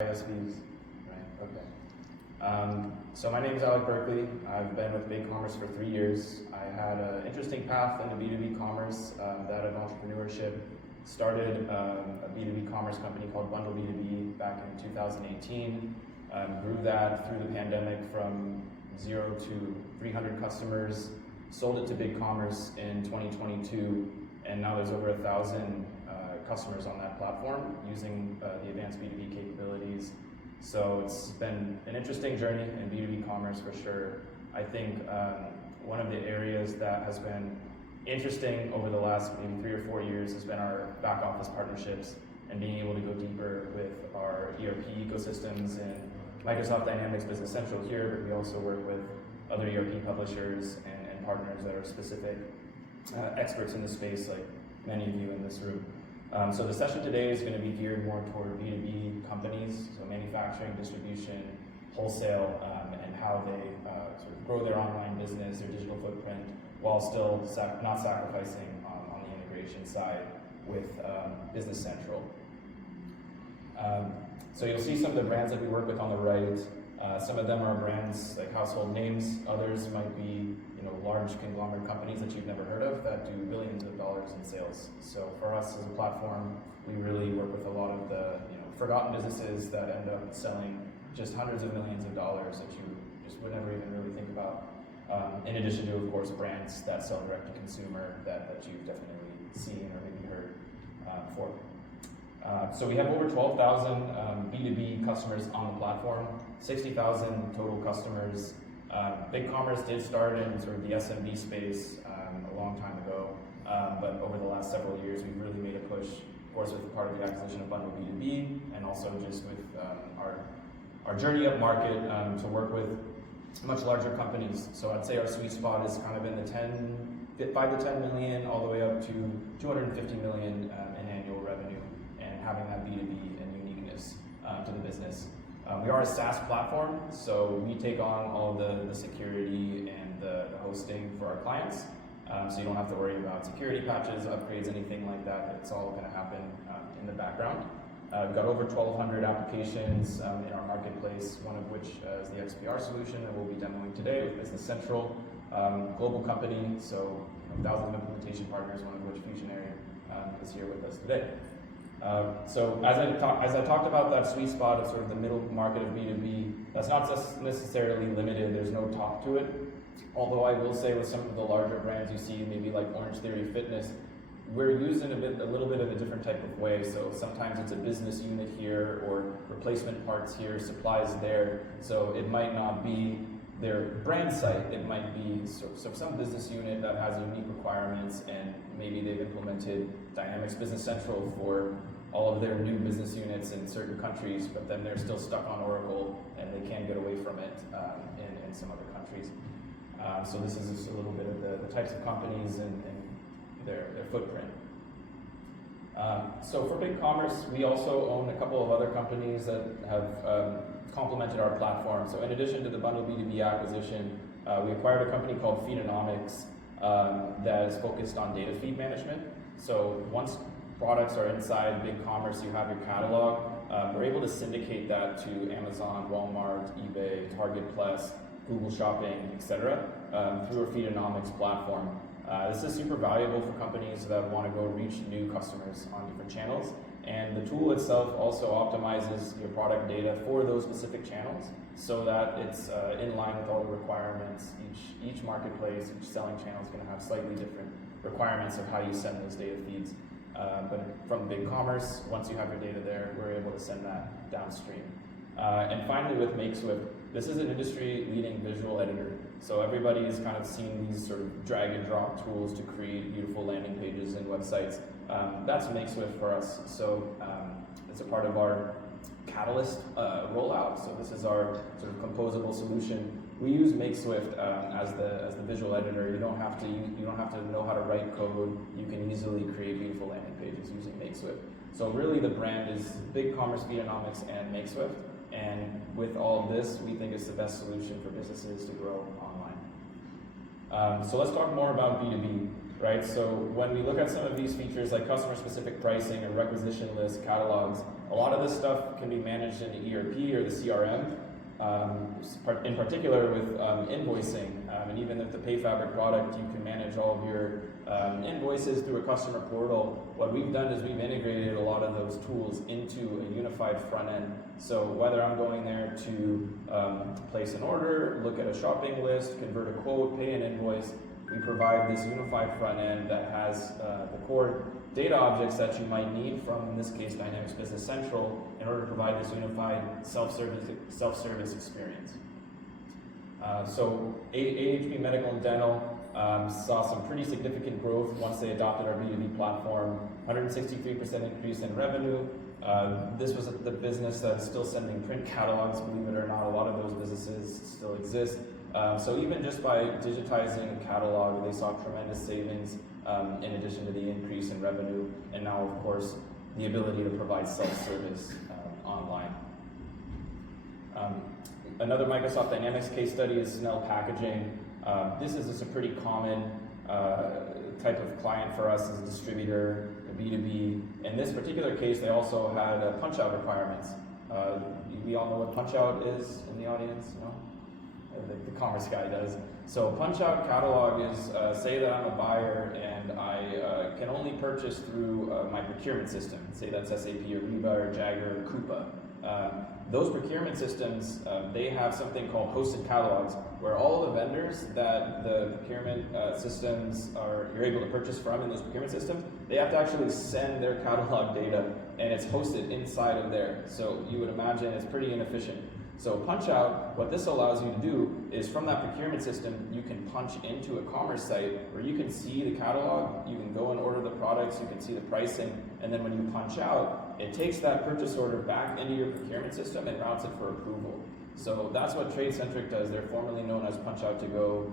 ISVs, right? Okay. So my name is Alec Berkeley. I've been with BigCommerce for 3 years. I had an interesting path into B2B commerce, that of entrepreneurship. Started a B2B commerce company called Bundle B2B back in 2018. Grew that through the pandemic from 0 to 300 customers. Sold it to BigCommerce in 2022, and now there's over 1,000 customers on that platform using the advanced B2B capabilities. So it's been an interesting journey in B2B commerce for sure. I think one of the areas that has been interesting over the last maybe 3 or 4 years has been our back office partnerships and being able to go deeper with our ERP ecosystems and Microsoft Dynamics Business Central here, but we also work with other ERP publishers and partners that are specific experts in the space, like many of you in this room. So the session today is going to be geared more toward B2B companies, so manufacturing, distribution, wholesale, and how they sort of grow their online business, their digital footprint, while still not sacrificing on the integration side with Business Central. So you'll see some of the brands that we work with on the right. Some of them are brands like household names. Others might be large conglomerate companies that you've never heard of that do billions of dollars in sales. So for us as a platform, we really work with a lot of the forgotten businesses that end up selling just hundreds of millions of dollars that you just would never even really think about. In addition to, of course, brands that sell direct to consumer that you've definitely seen or maybe heard before. So we have over 12,000 B2B customers on the platform, 60,000 total customers. BigCommerce did start in sort of the SMB space a long time ago, but over the last several years we've really made a push, of course with part of the acquisition of Bundle B2B, and also just with our journey up market to work with much larger companies. So I'd say our sweet spot is kind of in the 5 to 10 million all the way up to 250 million in annual revenue, and having that B2B and uniqueness to the business. We are a SaaS platform, so we take on all the security and the hosting for our clients. So you don't have to worry about security patches, upgrades, anything like that. It's all going to happen in the background. We've got over 1,200 applications in our marketplace, one of which is the XPR solution that we'll be demoing today with Business Central. Global company, so 1,000 implementation partners, one of which Fusionary is here with us today. So as I talked about that sweet spot of sort of the middle market of B2B, that's not just necessarily limited, there's no top to it. Although I will say with some of the larger brands you see, maybe like Orange Theory Fitness, we're used in a little bit of a different type of way. So sometimes it's a business unit here, or replacement parts here, supplies there. So it might not be their brand site, it might be some business unit that has unique requirements, and maybe they've implemented Dynamics Business Central for all of their new business units in certain countries, but then they're still stuck on Oracle and they can't get away from it in some other countries. So this is just a little bit of the types of companies and their footprint. So for BigCommerce, we also own a couple of other companies that have complemented our platform. So in addition to the Bundle B2B acquisition, we acquired a company called Feedonomics that is focused on data feed management. So once products are inside BigCommerce, you have your catalog. We're able to syndicate that to Amazon, Walmart, eBay, Target Plus, Google Shopping, etc. Through a Feedonomics platform. This is super valuable for companies that want to go reach new customers on different channels. And the tool itself also optimizes your product data for those specific channels so that it's in line with all the requirements. Each marketplace, each selling channel is going to have slightly different requirements of how you send those data feeds. But from BigCommerce, once you have your data there, we're able to send that downstream. And finally with MakeSwift, this is an industry-leading visual editor. So everybody's kind of seen these sort of drag and drop tools to create beautiful landing pages and websites. That's MakeSwift for us. So it's a part of our Catalyst rollout. So this is our sort of composable solution. We use MakeSwift as the visual editor. You don't have to know how to write code. You can easily create beautiful landing pages using MakeSwift. So really the brand is BigCommerce, Feedonomics, and MakeSwift. And with all of this, we think it's the best solution for businesses to grow online. So let's talk more about B2B, right? So when we look at some of these features like customer-specific pricing or requisition list, catalogs, A lot of this stuff can be managed in the ERP or the CRM, in particular with invoicing. And even with the PayFabric product, you can manage all of your invoices through a customer portal. What we've done is we've integrated a lot of those tools into a unified front end. So whether I'm going there to place an order, look at a shopping list, convert a quote, pay an invoice, we provide this unified front end that has the core data objects that you might need from, in this case, Dynamics Business Central, in order to provide this unified self-service experience. So AHP Medical and Dental saw some pretty significant growth once they adopted our B2B platform, 163% increase in revenue. This was the business that's still sending print catalogs, believe it or not. A lot of those businesses still exist. So even just by digitizing a catalog, they saw tremendous savings in addition to the increase in revenue, and now, of course, the ability to provide self-service online. Another Microsoft Dynamics case study is Snell Packaging. This is just a pretty common type of client for us as a distributor, a B2B. In this particular case, they also had punch-out requirements. We all know what punch-out is in the audience, no? The commerce guy does. So punch-out catalog is, say that I'm a buyer and I can only purchase through my procurement system. Say that's SAP, Ariba, or Jagger, or Coupa. Those procurement systems, they have something called hosted catalogs, where all the vendors that the procurement systems you're able to purchase from in those procurement systems, they have to actually send their catalog data, and it's hosted inside of there. So you would imagine it's pretty inefficient. So punch out, what this allows you to do is from that procurement system, you can punch into a commerce site where you can see the catalog, you can go and order the products, you can see the pricing, and then when you punch out, it takes that purchase order back into your procurement system and routes it for approval. So that's what TradeCentric does. They're formerly known as Punch Out To Go.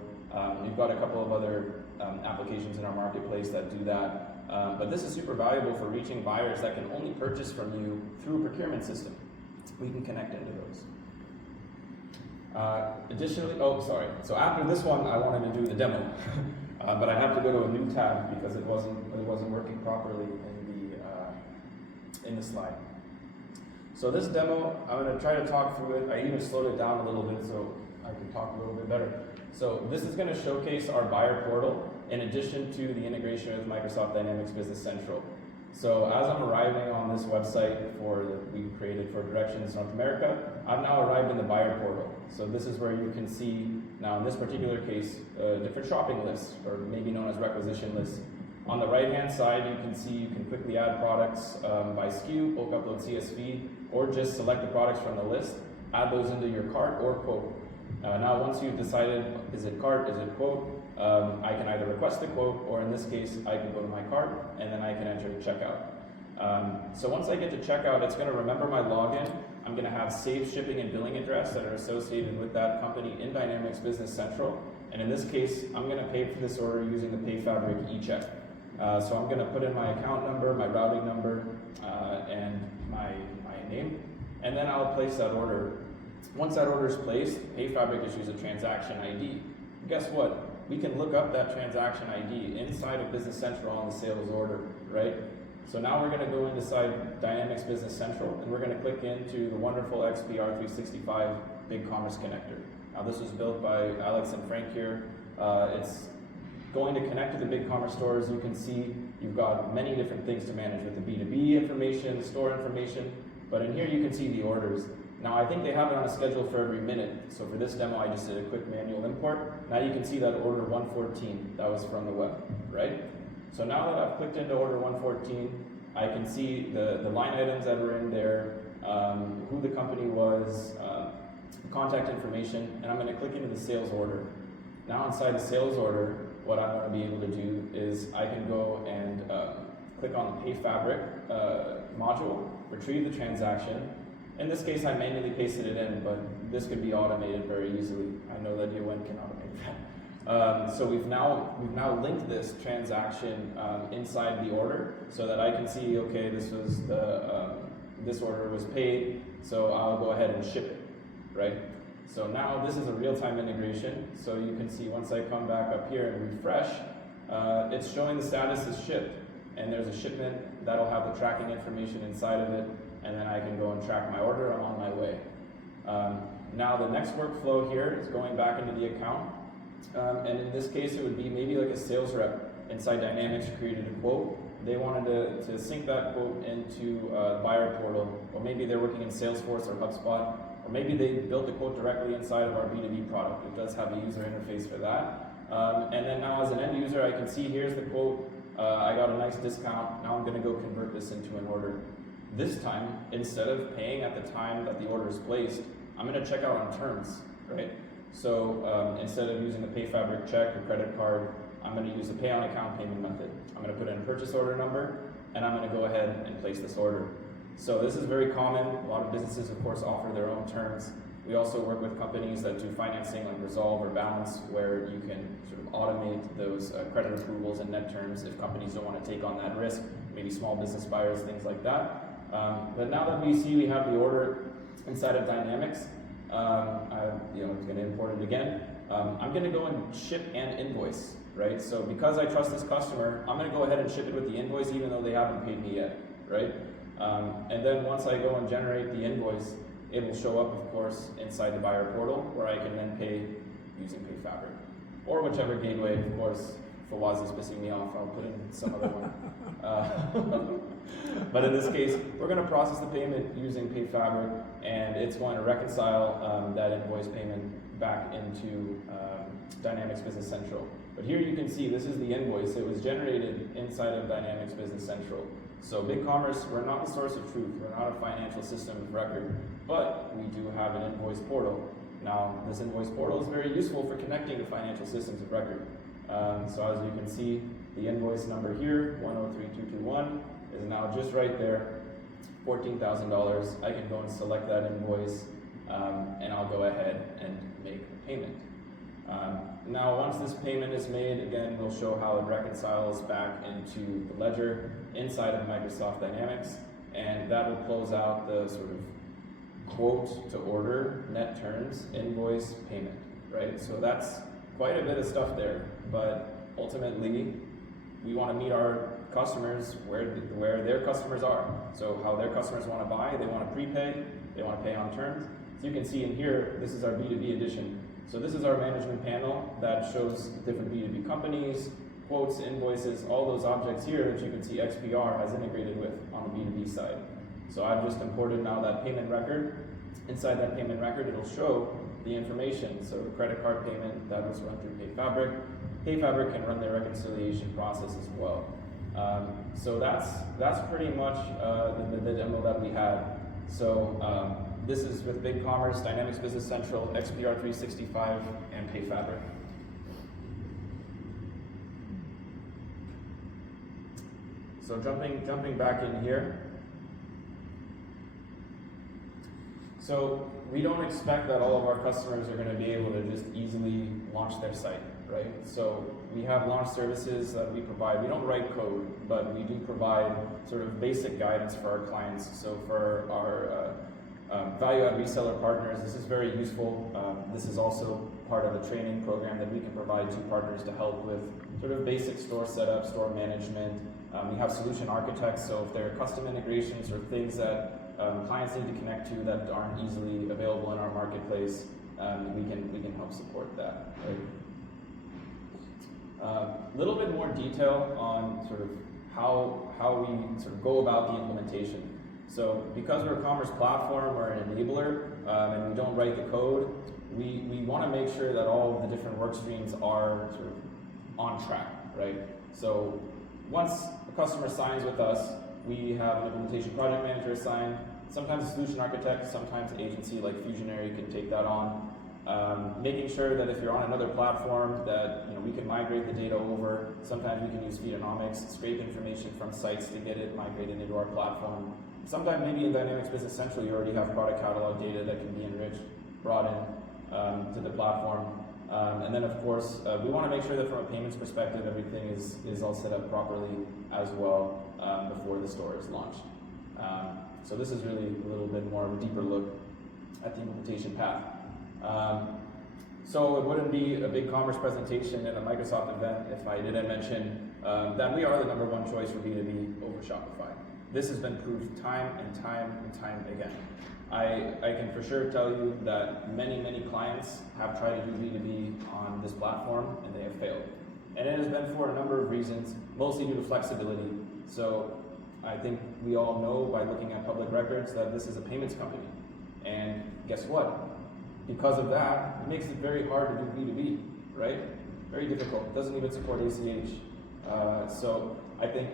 We've got a couple of other applications in our marketplace that do that. But this is super valuable for reaching buyers that can only purchase from you through a procurement system. We can connect into those. Additionally, so after this one, I wanted to do the demo, but I have to go to a new tab because it wasn't working properly in the slide. So this demo, I'm going to try to talk through it. I even slowed it down a little bit so I can talk a little bit better. So this is going to showcase our buyer portal in addition to the integration with Microsoft Dynamics Business Central. So as I'm arriving on this website we created for Directions North America, I've now arrived in the buyer portal. So this is where you can see, now in this particular case, different shopping lists, or maybe known as requisition lists. On the right-hand side, you can see you can quickly add products by SKU, bulk upload CSV, or just select the products from the list, add those into your cart or quote. Now once you've decided, is it cart, is it quote, I can either request a quote, or in this case, I can go to my cart, and then I can enter checkout. So once I get to checkout, it's going to remember my login. I'm going to have saved shipping and billing address that are associated with that company in Dynamics Business Central. And in this case, I'm going to pay for this order using the PayFabric e-check. So I'm going to put in my account number, my routing number, and my name, and then I'll place that order. Once that order is placed, PayFabric issues a transaction ID. Guess what? We can look up that transaction ID inside of Business Central on the sales order, right? So now we're going to go inside Dynamics Business Central, and we're going to click into the wonderful xpr365 BigCommerce connector. Now this was built by Alex and Frank here. It's going to connect to the BigCommerce store. As you can see, you've got many different things to manage with the B2B information, store information, but in here you can see the orders. Now I think they have it on a schedule for every minute, so for this demo I just did a quick manual import. Now you can see that order 114, that was from the web, right? So now that I've clicked into order 114, I can see the line items that are in there, who the company was, contact information, and I'm going to click into the sales order. Now inside the sales order, what I'm going to be able to do is I can go and click on the PayFabric module, retrieve the transaction. In this case, I manually pasted it in, but this could be automated very easily. I know that UN can automate that. So we've now linked this transaction inside the order so that I can see, okay, this was this order was paid, so I'll go ahead and ship it, right? So now this is a real-time integration. So you can see once I come back up here and refresh, it's showing the status is shipped, and there's a shipment that'll have the tracking information inside of it. and then I can go and track my order. I'm on my way. Now the next workflow here is going back into the account, and in this case it would be maybe like a sales rep inside Dynamics created a quote. They wanted to sync that quote into the buyer portal, or maybe they're working in Salesforce or HubSpot, or maybe they built the quote directly inside of our B2B product. It does have a user interface for that. And then now as an end user, I can see here's the quote, I got a nice discount, now I'm going to go convert this into an order. This time, instead of paying at the time that the order is placed, I'm going to check out on terms, right? So instead of using the PayFabric check or credit card, I'm going to use the pay on account payment method. I'm going to put in a purchase order number, and I'm going to go ahead and place this order. So this is very common. A lot of businesses, of course, offer their own terms. We also work with companies that do financing like Resolve or Balance, where you can sort of automate those credit approvals and net terms if companies don't want to take on that risk, maybe small business buyers, things like that. But now that we see we have the order inside of Dynamics, it's going to import it again. I'm going to go and ship and invoice, right? So because I trust this customer, I'm going to go ahead and ship it with the invoice even though they haven't paid me yet, right? And then once I go and generate the invoice, it will show up, of course, inside the buyer portal where I can then pay using PayFabric. Or whichever gateway, of course. If Fawaz is pissing me off, I'll put in some other one. But in this case, we're going to process the payment using PayFabric, and it's going to reconcile that invoice payment back into Dynamics Business Central. But here you can see this is the invoice. It was generated inside of Dynamics Business Central. So BigCommerce, we're not the source of truth. We're not a financial system of record, but we do have an invoice portal. Now, this invoice portal is very useful for connecting to financial systems of record. So as you can see, the invoice number here, 103221, is now just right there, $14,000. I can go and select that invoice, and I'll go ahead and make a payment. Now, once this payment is made, again, we'll show how it reconciles back into the ledger inside of Microsoft Dynamics, and that will close out the sort of quote to order, net terms, invoice, payment, right? So that's quite a bit of stuff there, but ultimately, we want to meet our customers where their customers are. So how their customers want to buy, they want to prepay, they want to pay on terms. So you can see in here, this is our B2B edition. So this is our management panel that shows different B2B companies, quotes, invoices, all those objects here that you can see XPR has integrated with on the B2B side. So I've just imported now that payment record. Inside that payment record, it'll show the information. So the credit card payment that was run through PayFabric. PayFabric can run their reconciliation process as well. So that's pretty much the demo that we had. So this is with BigCommerce, Dynamics Business Central, xpr365, and PayFabric. So jumping back in here. So we don't expect that all of our customers are going to be able to just easily launch their site, right? So we have launch services that we provide. We don't write code, but we do provide sort of basic guidance for our clients. So for our value-add reseller partners, this is very useful. This is also part of a training program that we can provide to partners to help with sort of basic store setup, store management. We have solution architects, so if there are custom integrations or things that clients need to connect to that aren't easily available in our marketplace, we can help support that. A little bit more detail on sort of how we sort of go about the implementation. So because we're a commerce platform, we're an enabler, and we don't write the code, we want to make sure that all of the different work streams are sort of on track, right? So once a customer signs with us, we have an implementation project manager assigned, sometimes a solution architect, sometimes an agency like Fusionary can take that on. Making sure that if you're on another platform that we can migrate the data over. Sometimes we can use Feedonomics, scrape information from sites to get it migrated into our platform. Sometimes maybe in Dynamics Business Central you already have product catalog data that can be enriched, brought in to the platform. And then of course, we want to make sure that from a payments perspective, everything is all set up properly as well before the store is launched. So this is really a little bit more of a deeper look at the implementation path. So it wouldn't be a BigCommerce presentation at a Microsoft event if I didn't mention that we are the #1 choice for B2B over Shopify. This has been proved time and time again. I can for sure tell you that many clients have tried to do B2B on this platform and they have failed. And it has been for a number of reasons, mostly due to flexibility. So I think we all know by looking at public records that this is a payments company. And guess what? Because of that, it makes it very hard to do B2B, right? Very difficult. It doesn't even support ACH. So I think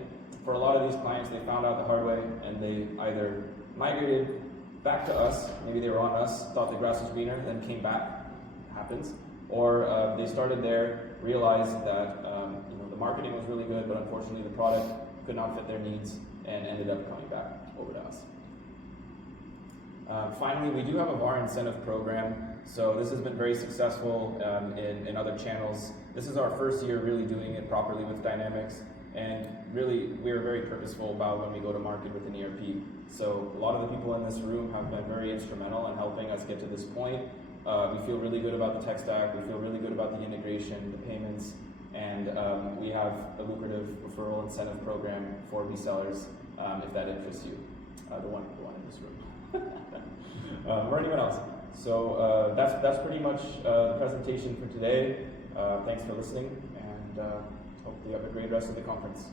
for a lot of these clients, they found out the hard way and they either migrated back to us, maybe they were on us, thought the grass was greener, then came back, happens, or they started there, realized that the marketing was really good, but unfortunately the product could not fit their needs and ended up coming back over to us. Finally, we do have a VAR incentive program. So this has been very successful in other channels. This is our first year really doing it properly with Dynamics. And really, we are very purposeful about when we go to market with an ERP. So a lot of the people in this room have been very instrumental in helping us get to this point. We feel really good about the tech stack. We feel really good about the integration, the payments, and we have a lucrative referral incentive program for resellers if that interests you. The one in this room. Or anyone else. So that's pretty much the presentation for today. Thanks for listening, and hope you have a great rest of the conference.